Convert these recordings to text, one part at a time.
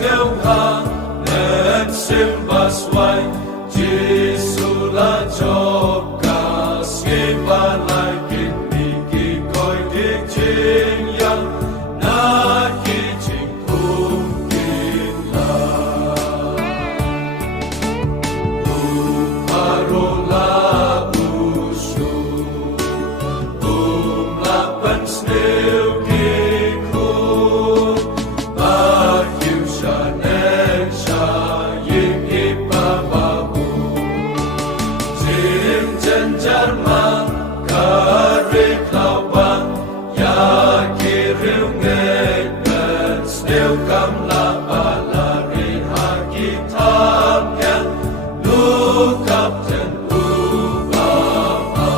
nghèo khang nên xin baswai Giêsu là cho cả sĩ ba lại kinh bị kỳ coi điếc chính yang na khi chính cung tin là parola usu la ban sneu ki khu ba hiu sha nen sha yin i ba ba bu jim chen jar ma ka ri khao ba ya ki riu nge ben sneu kam la ba la ri ha ki tham nhan lu kap chen u ba ba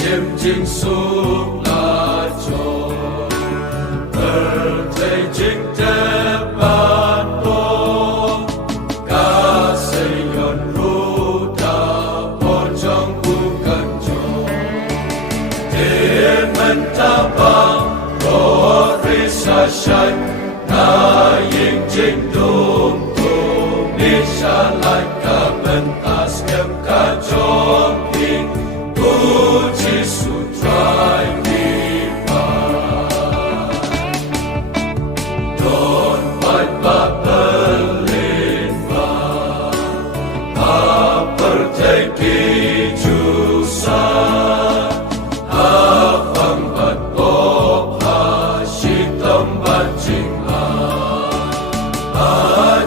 Diêm chính xuống là cho ở thầy chính thế ban bố cả xây yon ru ta bỏ trong khu cần cho thế mình ta bằng có ri sa sanh na yin chính đúng cùng đi xa lại cả mình ta xem cả trong kinh Jesu try me Don't fight but believe perteki jusa Afang bat bop ha shitam bat jing ha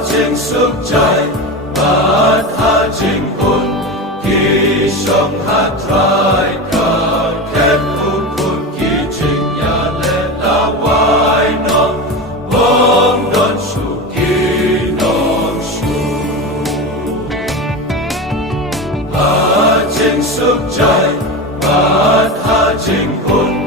jing suk chai bat ha jing hun ki song ha try kép phun kỳ trình nhà lệ la wai no bom don su kỳ non su ha trình sức chạy bát ha trình hun